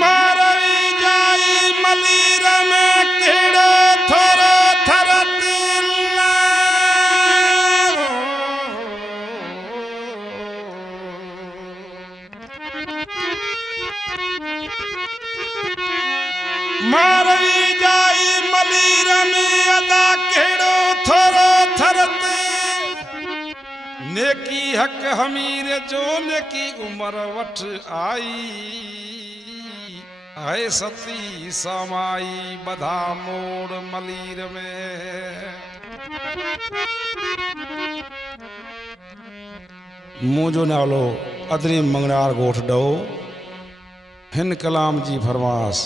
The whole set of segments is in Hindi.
मारवी जाई मलीर में केड़ो थोरो थरत मारवी जाई मलीर में अदा केड़ो थोरो थरत नेकी हक हमीर जो नेकी उम्र वठ आई है सती समाई बधा मोड़ मलीर में मुझो नालो अदरी मंगनार गोठ डो हिन कलाम जी फरमास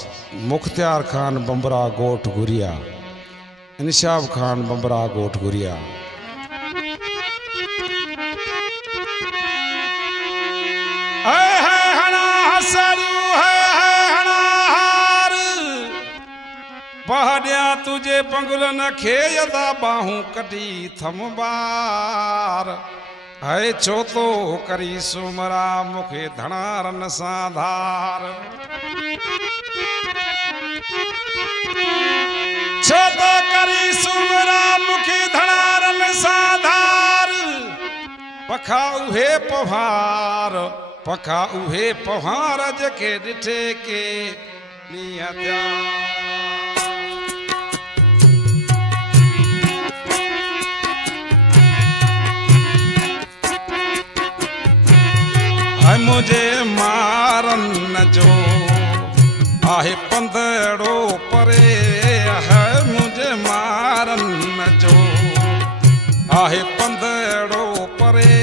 मुख्तियार खान बंबरा गोठ गुरिया इंशाब खान बंबरा गोठ गुरिया पहाड़िया तुझे पंगुलन खे यदा बाहूं कटी थम बार है छो तो करी सुमरा मुखे धनारन साधार छो तो करी सुमरा मुखे धनारन साधार पखा उहे पहार जके डिठे के नियत्या मुझे मारन जो आहे पंधड़ो परे है मुझे मारन जो आहे पंधड़ो परे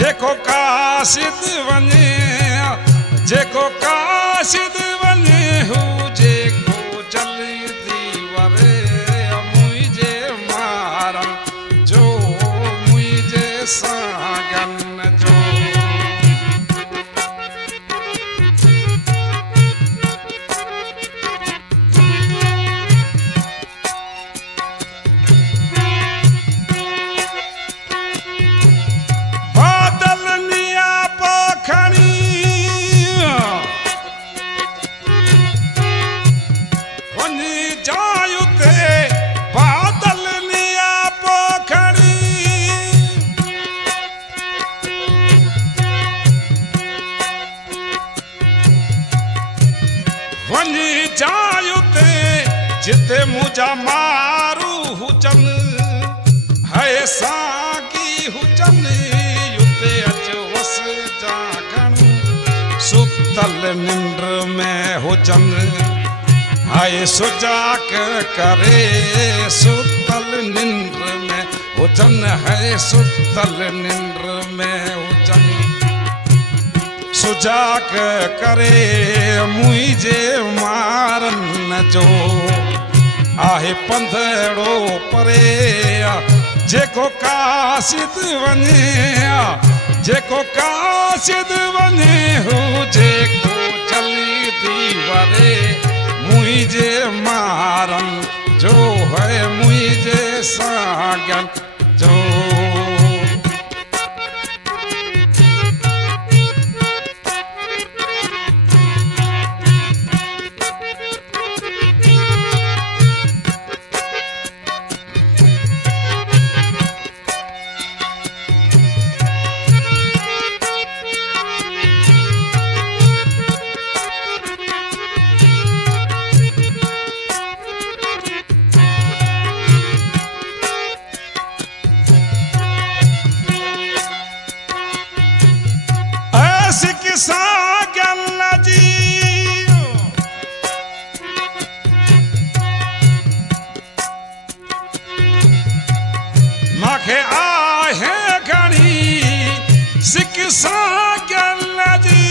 जेको काशिद वने जेको काशिद वने हु जेको जल्दी वरे मुझे मारन जो मुझे सागन जो जिते मुझा मारू हुजन है सागी हुजन युते अच वस जागन सुतल निंड में हुजन है सुजाक करे सुतल निंड में हुजन है सुतल निंड में हुजन सुजाक करे मुझे मारन जो आहे पंधड़ो परे जेको काशिद वने जेको काशिद वने हो जेको जल्दी वरे मुझे मारन जो है मुझे सागन जो माखे आहे घणी सिक सागन जी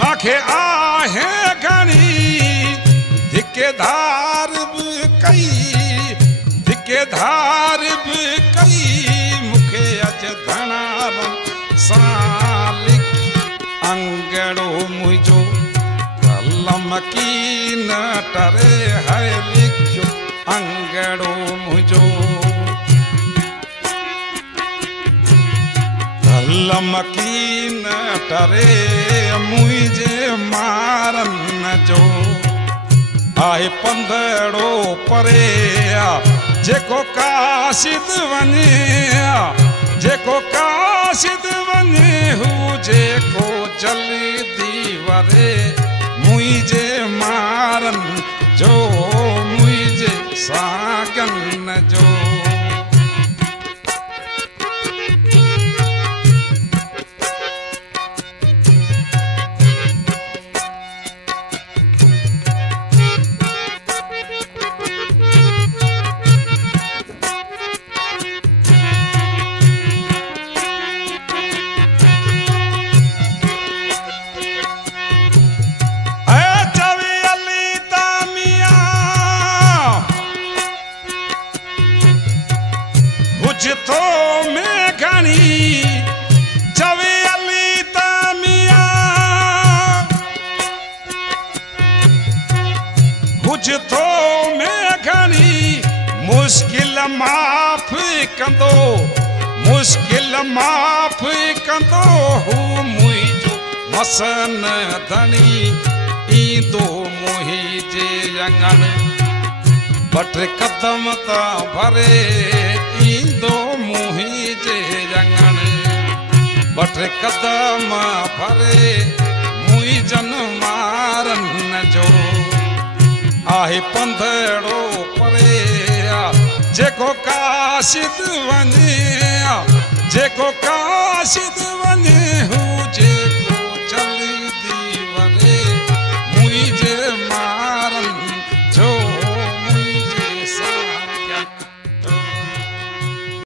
माखे आहे घणी धिकेधार भी कई धिकेधार भी कई मुखे अच धनारन सां लिखी अंगड़ो मुझो कलम की न टरे है लिखो अंगड़ो मुझो कलम की न टरे मुझे मारन जो आए पंदड़ो परे जेको काशिद वने जेको काशिद वने हू जेको जल्दी वरे मुझे मारन जो मुझे सागन जो तो मैं घनी चवे अली तामिया कुछ तो मैं घनी मुश्किल माफ़ कंदो मुश्किल माफ़ कंदो हू मुझो मसन धनी ईंदो मुझे अंगन बट कदम ता भरे ईंदो मुझे अंगन बट कदम भरे मुझन मारन जो आहे पंधड़ो परे जेको काशिद वने जेको काशिद वने